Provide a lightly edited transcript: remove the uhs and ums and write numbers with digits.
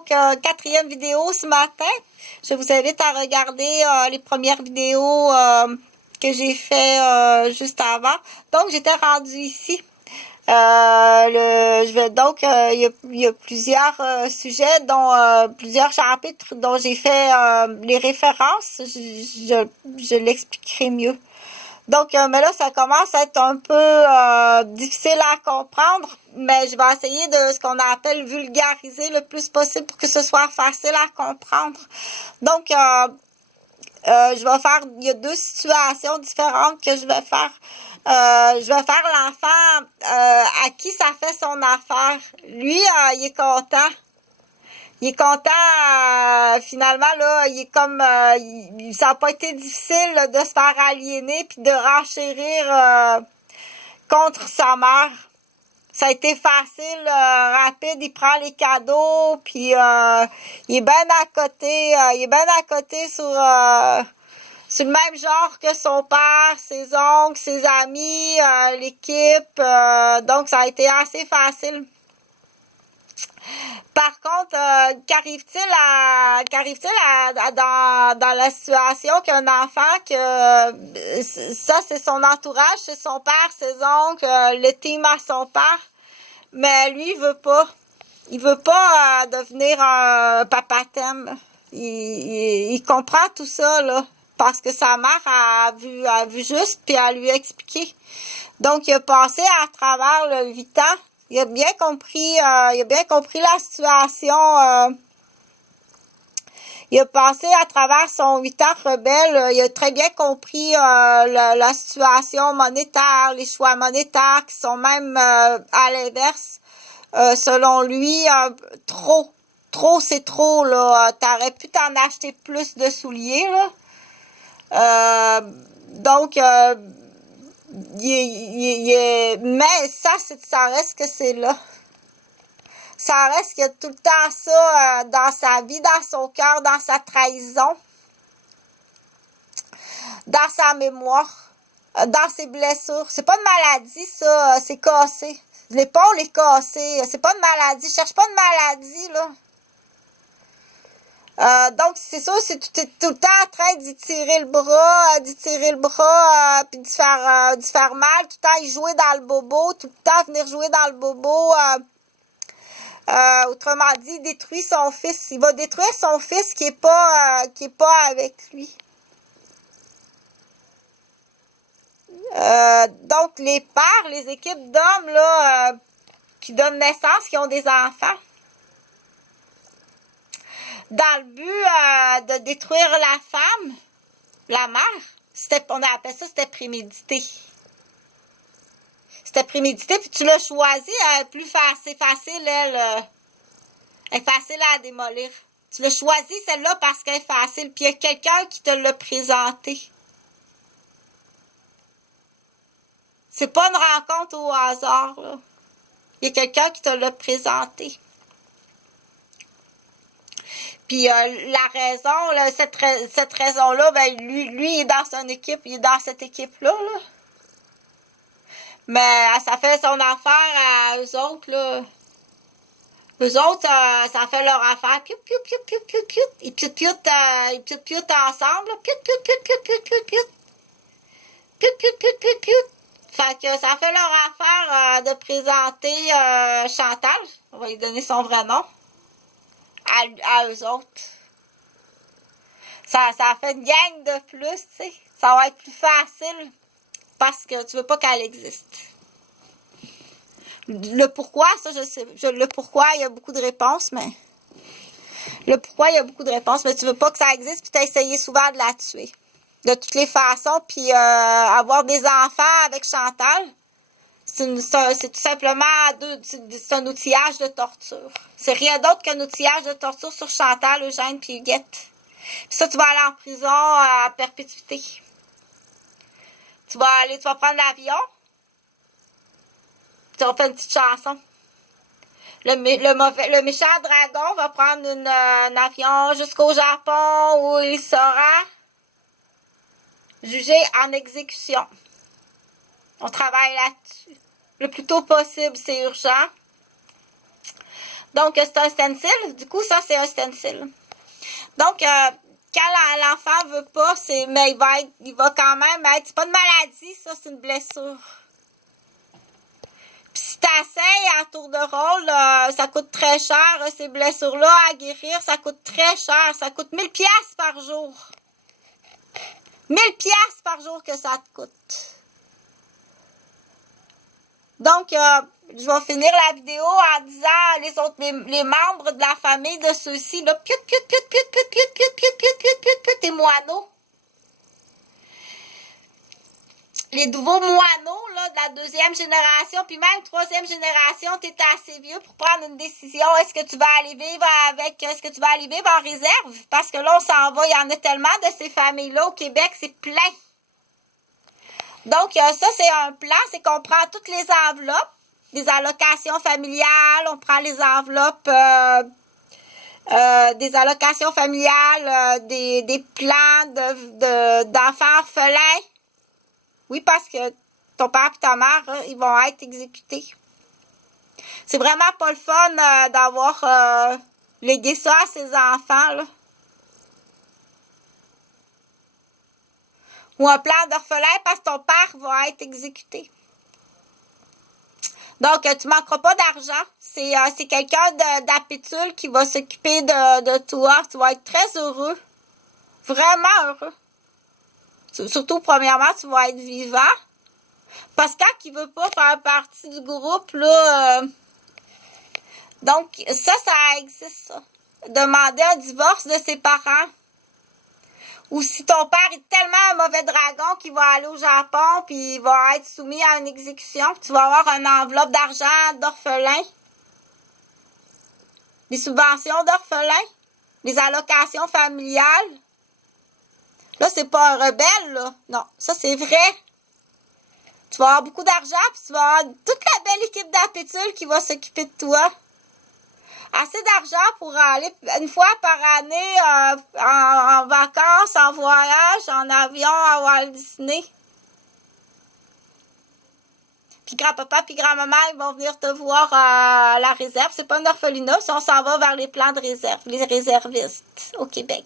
Donc, quatrième vidéo ce matin. Je vous invite à regarder les premières vidéos que j'ai fait juste avant. Donc, j'étais rendue ici. Il y a plusieurs sujets, dont plusieurs chapitres dont j'ai fait les références. Je l'expliquerai mieux. Donc, mais là, ça commence à être un peu difficile à comprendre, mais je vais essayer de ce qu'on appelle vulgariser le plus possible pour que ce soit facile à comprendre. Donc, je vais faire, il y a deux situations différentes que je vais faire. Je vais faire l'enfant à qui ça fait son affaire. Lui, il est content. Il est content, finalement, là, il est comme, ça n'a pas été difficile là, de se faire aliéner puis de renchérir contre sa mère. Ça a été facile, rapide, il prend les cadeaux, puis il est bien à côté, sur le même genre que son père, ses oncles, ses amis, l'équipe, donc ça a été assez facile. Par contre, qu'arrive-t-il dans la situation qu'un enfant, que ça c'est son entourage, c'est son père, ses oncles, le team à son père, mais lui il veut pas devenir un papathème. Il comprend tout ça là, parce que sa mère a vu juste puis elle lui a expliqué. Donc il a passé à travers le 8 ans. Il a bien compris la situation. Il a passé à travers son 8 ans rebelle. Il a très bien compris la situation monétaire, les choix monétaires qui sont même à l'inverse. Selon lui, trop c'est trop là. T'aurais pu t'en acheter plus de souliers là. Mais ça reste que c'est là. Ça reste qu'il y a tout le temps ça dans sa vie, dans son cœur, dans sa trahison, dans sa mémoire, dans ses blessures. C'est pas une maladie, ça, c'est cassé. L'épaule est cassée. C'est pas une maladie. Je cherche pas une maladie, là. Donc, c'est sûr, c'est tout le temps en train d'y tirer le bras, puis d'y faire mal, tout le temps y jouer dans le bobo, tout le temps venir jouer dans le bobo. Autrement dit, il détruit son fils. Il va détruire son fils qui est pas avec lui. Donc, les pères, les équipes d'hommes, là, qui donnent naissance, qui ont des enfants, dans le but de détruire la femme, la mère, on appelle ça, c'était prémédité. C'était prémédité, puis tu l'as choisi, c'est facile, elle est facile à démolir. Tu l'as choisi, celle-là, parce qu'elle est facile, puis il y a quelqu'un qui te l'a présentée. C'est pas une rencontre au hasard, là. Il y a quelqu'un qui te l'a présentée. Puis la raison, là, cette raison-là, ben lui, il est dans son équipe, il est dans cette équipe-là, là. Mais ça fait son affaire à eux autres, là. Eux autres, ça fait leur affaire. Piou, piou, piou, piou, piou, piou. Ils piou-pioutent ensemble. Piou, piou, piou, piou, piou, piou, piou. Piou, piou, piou, piou, piou. Fait que ça fait leur affaire de présenter Chantal. On va lui donner son vrai nom. À eux autres. Ça fait une gang de plus, tu sais. Ça va être plus facile parce que tu veux pas qu'elle existe. Le pourquoi, ça, je sais. Le pourquoi, il y a beaucoup de réponses, mais... Le pourquoi, il y a beaucoup de réponses, mais tu veux pas que ça existe, puis tu as essayé souvent de la tuer. De toutes les façons, puis avoir des enfants avec Chantal, c'est tout simplement c'est un outillage de torture. C'est rien d'autre qu'un outillage de torture sur Chantal, Eugène, puis Huguette. Puis ça, tu vas aller en prison à perpétuité. Tu vas prendre l'avion, tu vas faire une petite chanson. Le méchant dragon va prendre un avion jusqu'au Japon où il sera jugé en exécution. On travaille là-dessus. Le plus tôt possible, c'est urgent. Donc, c'est un stencil. Du coup, ça, c'est un stencil. Donc, quand l'enfant veut pas, mais il va quand même être, c'est pas une maladie, ça, c'est une blessure. Puis si t'essayes à tour de rôle, ça coûte très cher, ces blessures-là à guérir, ça coûte très cher. Ça coûte 1000 pièces par jour. 1000 pièces par jour que ça te coûte. Donc, je vais finir la vidéo en disant les membres de la famille de ceux-ci, là, tes moineaux. Les nouveaux moineaux, là, de la deuxième génération, puis même troisième génération, tu es assez vieux pour prendre une décision. Est-ce que tu vas aller vivre est-ce que tu vas aller vivre en réserve? Parce que là, on s'en va, il y en a tellement de ces familles-là au Québec, c'est plein. Donc, ça, c'est un plan, c'est qu'on prend toutes les enveloppes, des allocations familiales, on prend les enveloppes des allocations familiales, des plans d'enfants orphelins. Oui, parce que ton père et ta mère, ils vont être exécutés. C'est vraiment pas le fun d'avoir légué ça à ses enfants, là. Ou un plan d'orphelin parce que ton père va être exécuté. Donc, tu manqueras pas d'argent. C'est quelqu'un d'Apétule qui va s'occuper de toi. Tu vas être très heureux. Vraiment heureux. Surtout, premièrement, tu vas être vivant. Parce que quand il veut pas faire partie du groupe, là... donc, ça existe, ça. Demander un divorce de ses parents. Ou si ton père est tellement un mauvais dragon qu'il va aller au Japon puis il va être soumis à une exécution, tu vas avoir une enveloppe d'argent d'orphelin, des subventions d'orphelin, des allocations familiales. Là, c'est pas un rebelle, là. Non, ça, c'est vrai. Tu vas avoir beaucoup d'argent puis tu vas avoir toute la belle équipe d'Apétule qui va s'occuper de toi. Assez d'argent pour aller une fois par année en vacances, en voyage, en avion à Walt Disney. Puis grand-papa puis grand-maman, ils vont venir te voir à la réserve. C'est pas un orphelinat, si on s'en va vers les plans de réserve, les réservistes au Québec.